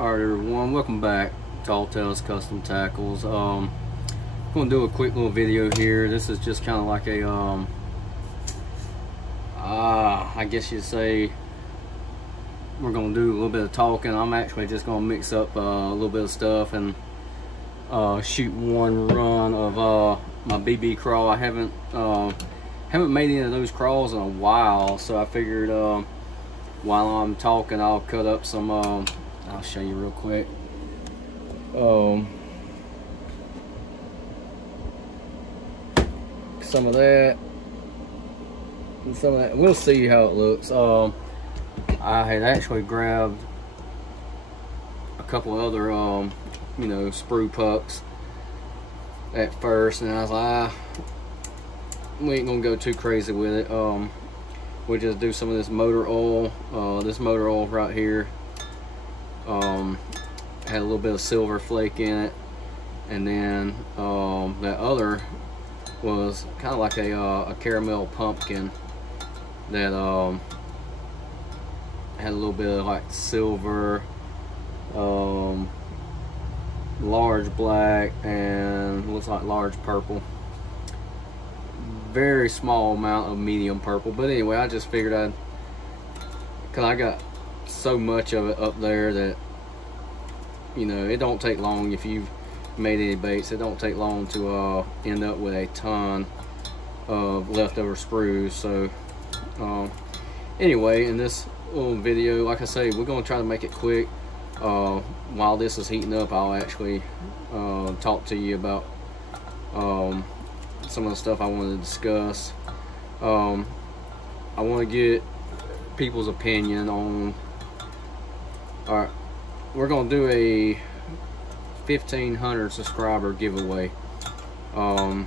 Alright everyone, welcome back to Alltales Custom Tackles. I'm going to do a quick little video here. This is just kind of like a, I guess you'd say we're going to do a little bit of talking. I'm actually just going to mix up a little bit of stuff and shoot one run of my BB crawl. I haven't made any of those crawls in a while, so I figured while I'm talking I'll cut up some I'll show you real quick. Some of that and some of that. We'll see how it looks. I had actually grabbed a couple other you know, sprue pucks at first, and I was like, we ain't gonna go too crazy with it. We'll just do some of this motor oil. This motor oil right here had a little bit of silver flake in it, and then that other was kind of like a caramel pumpkin that had a little bit of like silver, large black, and looks like large purple. Very small amount of medium purple, but anyway, I just figured because I got so much of it up there that, you know, it don't take long if you've made any baits. It don't take long to end up with a ton of leftover sprues. So anyway, in this little video, like I say, we're gonna try to make it quick. While this is heating up, I'll actually talk to you about some of the stuff I want to discuss. I want to get people's opinion on. Alright, we're gonna do a 1,500 subscriber giveaway, and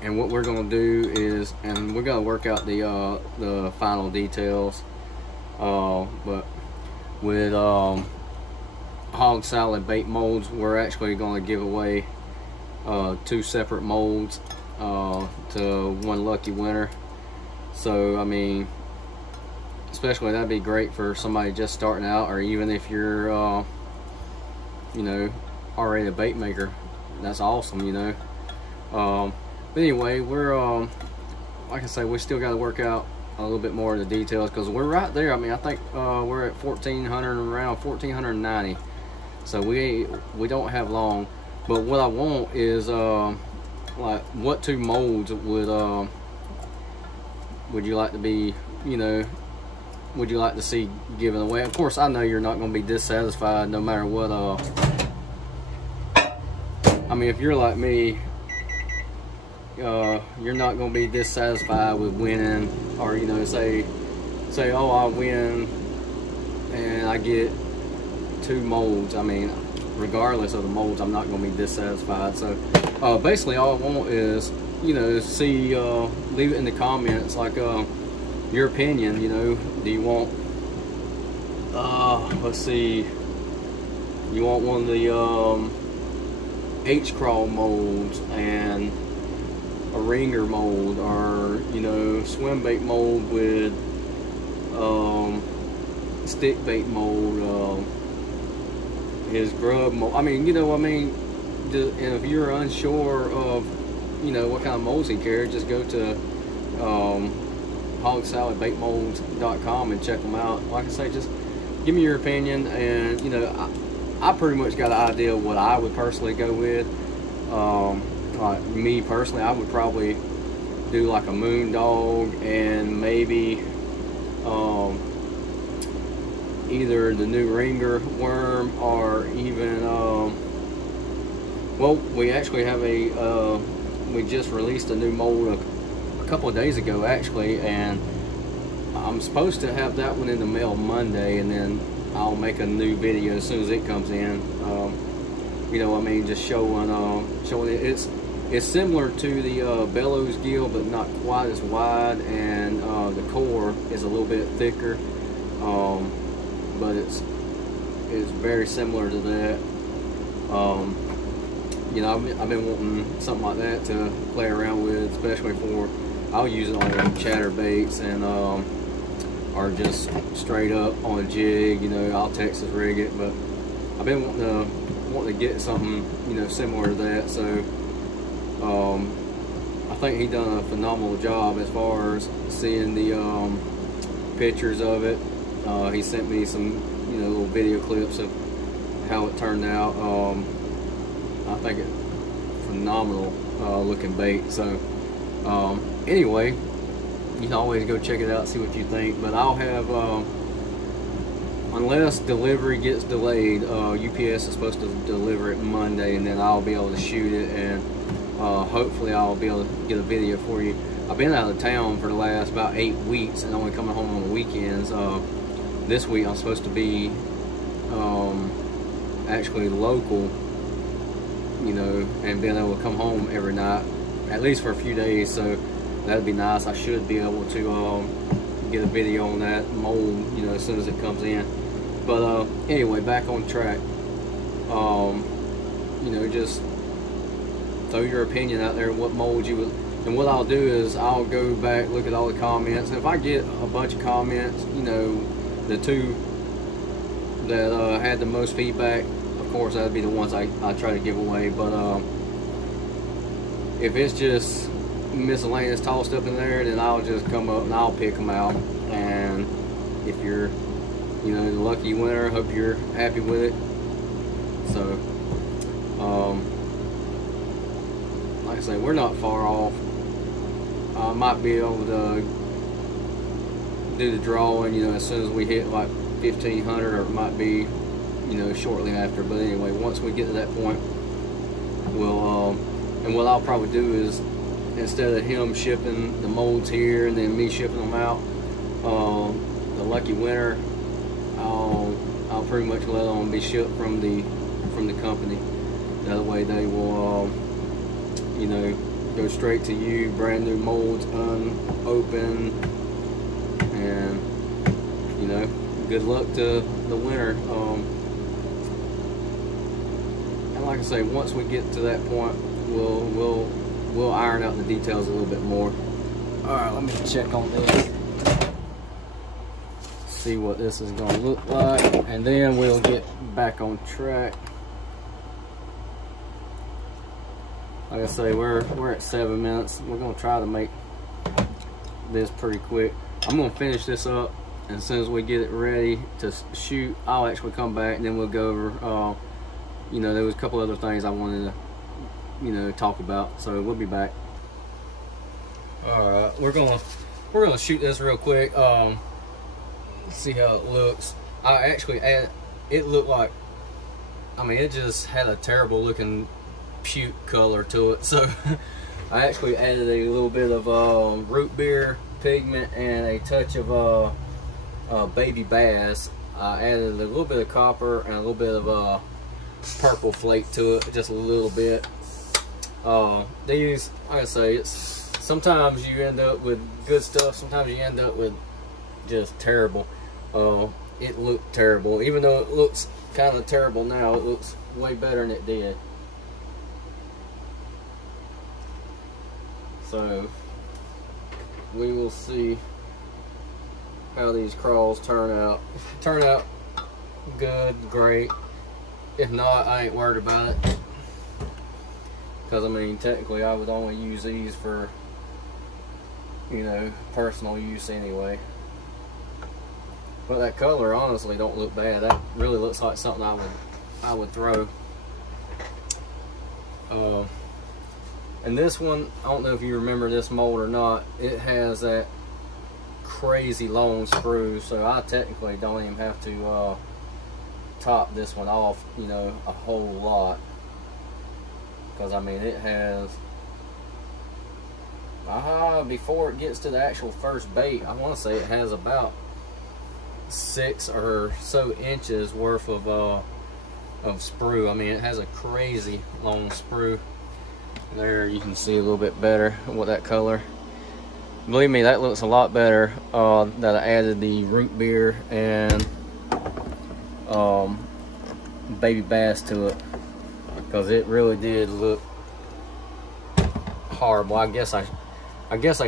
what we're gonna do is, and we're gonna work out the final details, but with hog salad bait molds, we're actually gonna give away 2 separate molds to one lucky winner. So I mean, especially that'd be great for somebody just starting out, or even if you're you know, already a bait maker. That's awesome, you know. But anyway, we're like I say, we still got to work out a little bit more of the details, because we're right there. I mean, I think we're at 1,400, around 1,490, so we don't have long. But what I want is like, what 2 molds would you like to be, you know, would you like to see given away? Of course, I know you're not going to be dissatisfied no matter what. I mean, if you're like me, you're not going to be dissatisfied with winning, or, you know, say oh, I win and I get 2 molds. I mean, regardless of the molds, I'm not going to be dissatisfied. So basically all I want is, you know, see, leave it in the comments, like your opinion. You know, do you want let's see, you want one of the H-crawl molds and a ringer mold, or, you know, swim bait mold with stick bait mold, his grub mold. I mean, you know, I mean, and if you're unsure of, you know, what kind of molds he carries, just go to hogsaladbaitmolds.com and check them out. Like I say, just give me your opinion, and, you know, I pretty much got an idea of what I would personally go with. Like me personally, I would probably do like a moon dog, and maybe either the new ringer worm, or even well, we actually have a we just released a new mold a couple of days ago actually, and I'm supposed to have that one in the mail Monday, and then I'll make a new video as soon as it comes in. You know, I mean, just showing it. It's similar to the bellows gill, but not quite as wide, and the core is a little bit thicker, but it's very similar to that. You know, I've been wanting something like that to play around with, especially for, I'll use it on chatterbaits and or just straight up on a jig. You know, I'll Texas rig it, but I've been wanting to get something, you know, similar to that. So I think he done a phenomenal job as far as seeing the pictures of it. He sent me some, you know, little video clips of how it turned out. I think it phenomenal looking bait. So anyway, you can always go check it out, see what you think. But I'll have, unless delivery gets delayed, UPS is supposed to deliver it Monday, and then I'll be able to shoot it, and hopefully I'll be able to get a video for you. I've been out of town for the last about 8 weeks and only coming home on the weekends. This week I'm supposed to be actually local, you know, and being able to come home every night, at least for a few days. So that'd be nice. I should be able to get a video on that mold, you know, as soon as it comes in. But anyway, back on track. You know, just throw your opinion out there, what mold you would. And what I'll do is I'll go back, look at all the comments, and if I get a bunch of comments, you know, the two that had the most feedback, of course that'd be the ones I try to give away. But if it's just miscellaneous tossed up in there, then I'll just come up and I'll pick them out. And if you're, you know, the lucky winner, hope you're happy with it. So like I say, we're not far off. I might be able to do the drawing, you know, as soon as we hit like 1,500, or it might be, you know, shortly after. But anyway, once we get to that point, we'll and what I'll probably do is, instead of him shipping the molds here and then me shipping them out, the lucky winner, I'll pretty much let them be shipped from the company. That way they will, you know, go straight to you, brand new molds, unopened, and you know, good luck to the winner. And like I say, once we get to that point, we'll iron out the details a little bit more. All right, let me check on this, see what this is going to look like, and then we'll get back on track. Like I say, we're at 7 minutes. We're gonna try to make this pretty quick. I'm gonna finish this up, and as soon as we get it ready to shoot, I'll actually come back and then we'll go over. You know, there was a couple other things I wanted to, you know, talk about. So we'll be back. All right, we're gonna shoot this real quick. See how it looks. I actually add. It looked like, I mean, it just had a terrible looking puke color to it, so I actually added a little bit of root beer pigment and a touch of baby bass. I added a little bit of copper and a little bit of purple flake to it, just a little bit. These, like I say, it's sometimes you end up with good stuff, sometimes you end up with just terrible. It looked terrible, even though it looks kind of terrible now. It looks way better than it did. So we will see how these crawls turn out. If they turn out good, great. If not, I ain't worried about it, because I mean, technically I would only use these for, you know, personal use anyway. But that color honestly don't look bad. That really looks like something I would throw. And this one, I don't know if you remember this mold or not, it has that crazy long screw, so I technically don't even have to top this one off, you know, a whole lot, because I mean, it has, before it gets to the actual first bait, I want to say it has about 6 or so inches worth of sprue. I mean, it has a crazy long sprue. There you can see a little bit better with that color. Believe me, that looks a lot better that I added the root beer and baby bass to it, because it really did look horrible. I guess I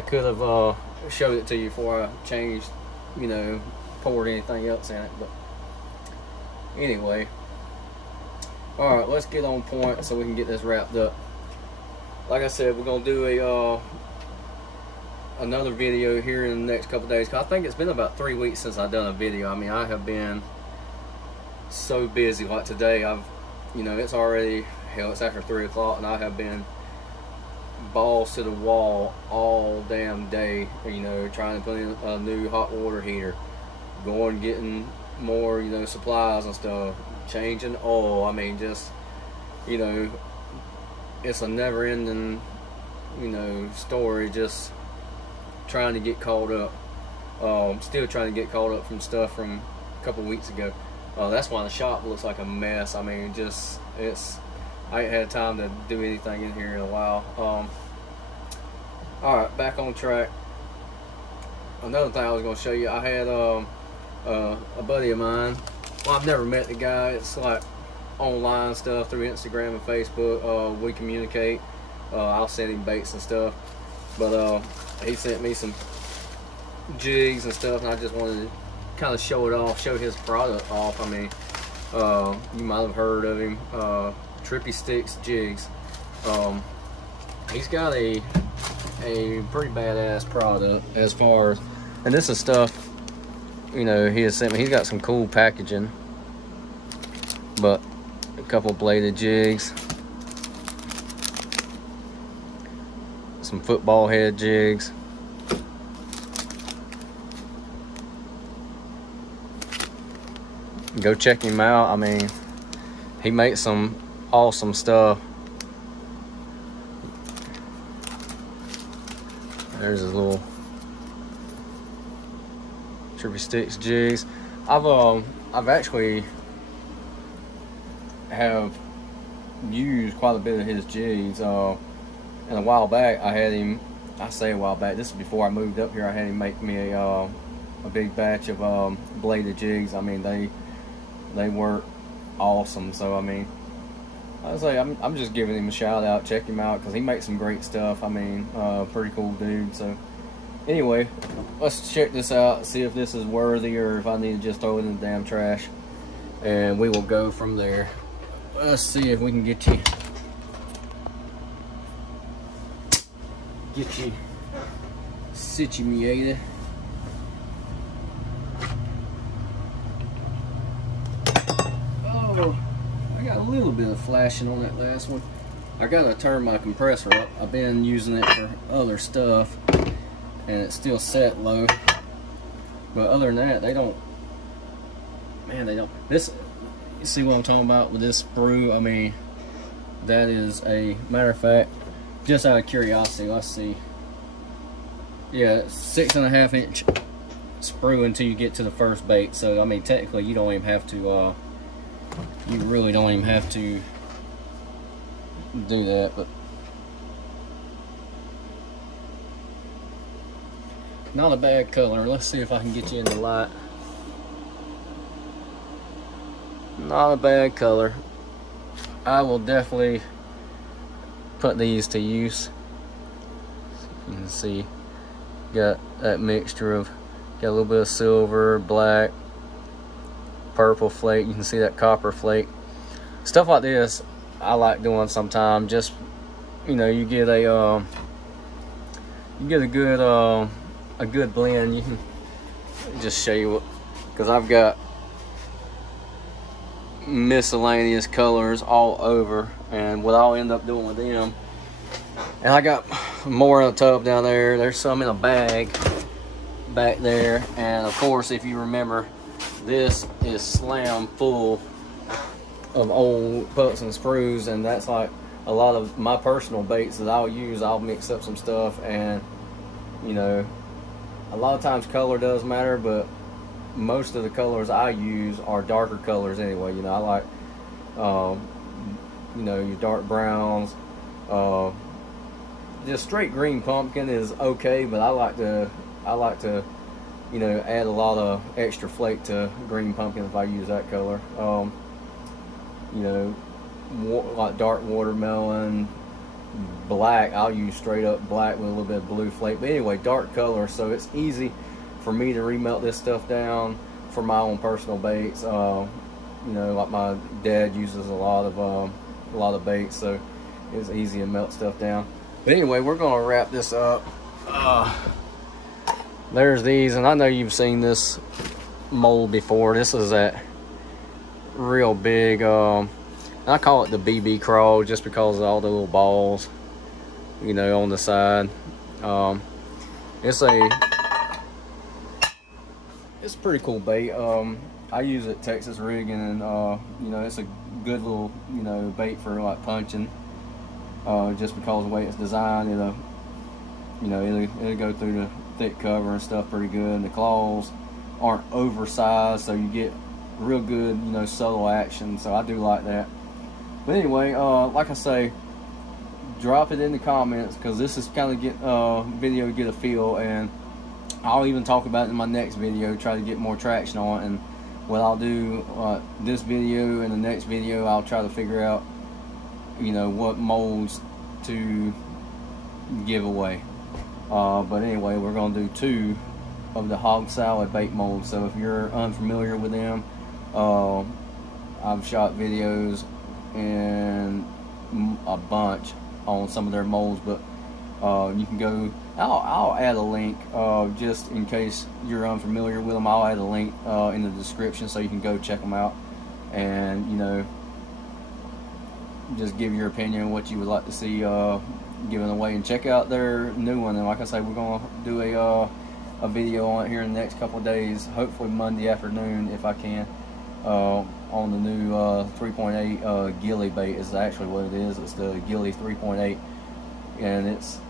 could have showed it to you before I changed you know, poured anything else in it. But anyway, all right, let's get on point so we can get this wrapped up. Like I said, we're gonna do a another video here in the next couple days. 'Cause I think it's been about 3 weeks since I've done a video. I mean, I have been so busy. Like today, you know, it's already, hell, it's after 3 o'clock, and I have been balls to the wall all damn day, you know, trying to put in a new hot water heater, going getting more, you know, supplies and stuff, changing oil. I mean, just, you know, it's a never-ending, you know, story, just trying to get caught up. Still trying to get caught up from stuff from a couple weeks ago. That's why the shop looks like a mess. I mean, just, I ain't had time to do anything in here in a while. Alright, back on track. Another thing I was going to show you, I had a buddy of mine. Well, I've never met the guy. It's like online stuff through Instagram and Facebook. We communicate. I'll send him baits and stuff. But he sent me some jigs and stuff, and I just wanted to kind of show it off, show his product off. I mean, you might have heard of him. Trippy Sticks Jigs. He's got a pretty badass product as far as, and this is stuff, you know, he has sent me. He's got some cool packaging, but a couple bladed jigs, some football head jigs, go check him out. I mean, he makes some awesome stuff. There's his little Trippy Sticks jigs. I've actually have used quite a bit of his jigs. And a while back, I had him. I say a while back. This is before I moved up here. I had him make me a big batch of bladed jigs. I mean, they work awesome. So I mean, I was like, I'm just giving him a shout out. Check him out, because he makes some great stuff. I mean, pretty cool dude. So anyway, let's check this out, see if this is worthy or if I need to just throw it in the damn trash, and we will go from there. Let's see if we can get you situated. Oh, I got a little bit of flashing on that last one. I gotta turn my compressor up. I've been using it for other stuff, and it's still set low. But other than that, they don't. Man, they don't. This, you see what I'm talking about with this sprue? I mean, that is a matter of fact. Just out of curiosity, let's see. Yeah, 6.5 inch sprue until you get to the first bait. So I mean, technically, you don't even have to. You really don't even have to do that, but not a bad color. Let's see if I can get you in the light. Not a bad color. I will definitely put these to use. You can see, got that mixture of, got a little bit of silver, black, purple flake. You can see that copper flake. Stuff like this I like doing sometimes. Just, you know, you get a good blend. You can just show you what, because I've got miscellaneous colors all over, and what I'll end up doing with them, and I got more in a tub down there. There's some in a bag back there, and of course, if you remember, this is slam full of old pucks and sprues, and that's like a lot of my personal baits that I'll use. I'll mix up some stuff, and you know, a lot of times color does matter, but most of the colors I use are darker colors anyway. You know, I like you know, your dark browns. Just straight green pumpkin is okay, but I like to you know, add a lot of extra flake to green pumpkin if I use that color. You know, like dark watermelon, black, I'll use straight up black with a little bit of blue flake. But anyway, dark color, so it's easy for me to remelt this stuff down for my own personal baits. You know, like my dad uses a lot of baits, so it's easy to melt stuff down. But anyway, we're gonna wrap this up. There's these, and I know you've seen this mold before. This is that real big, I call it the BB crawl just because of all the little balls, you know, on the side. It's a pretty cool bait. I use it Texas rigging, and you know, it's a good little, you know, bait for like punching. Just because of the way it's designed, it'll, you know, it'll go through the thick cover and stuff pretty good. And the claws aren't oversized, so you get real good, you know, subtle action. So I do like that. But anyway, like I say, drop it in the comments, because this is kind of get video to get a feel, and I'll even talk about it in my next video, try to get more traction on it. And what I'll do, this video and the next video, I'll try to figure out, you know, what molds to give away. But anyway, we're going to do 2 of the hog salad bait molds. So if you're unfamiliar with them, I've shot videos and a bunch on some of their molds, but you can go, I'll add a link just in case you're unfamiliar with them. I'll add a link in the description so you can go check them out, and, you know, just give your opinion on what you would like to see given away, and check out their new one. And like I say, we're gonna do a video on it here in the next couple of days, hopefully Monday afternoon if I can, on the new 3.8 Gilly bait is actually what it is. It's the Gilly 3.8, and it's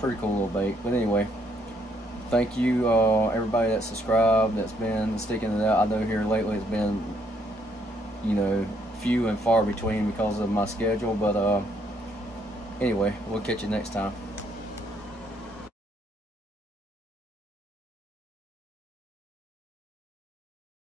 pretty cool little bait. But anyway, thank you everybody that subscribed, that's been sticking it out. I know here lately it's been, you know, few and far between because of my schedule, but anyway, we'll catch you next time.